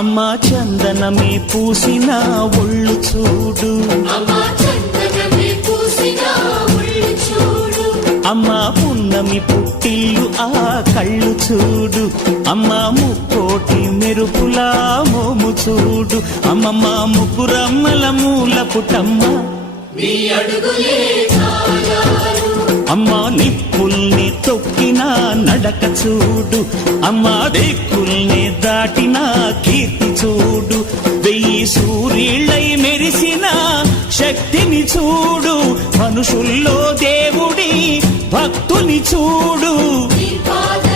అమ్మా చందనమే పూసిన ఒళ్ళు చూడు, అమ్మా పున్నమి పుట్టిల్లు ఆ కళ్ళు చూడు, అమ్మా ముక్కోటి మెరుపులా మోము చూడు, అమ్మమ్మ ముగ్గురమ్మల మూల పుటమ్మ అమ్మా నిప్పుల్ని తొక్కిన నడక చూడు, అమ్మా దిక్కుల్ని దాటిన కీర్తి చూడు, 1000 సూర్యుళ్ళై మెరిసిన శక్తిని చూడు, మనుషుల్లో దేవుడి భక్తుని చూడు.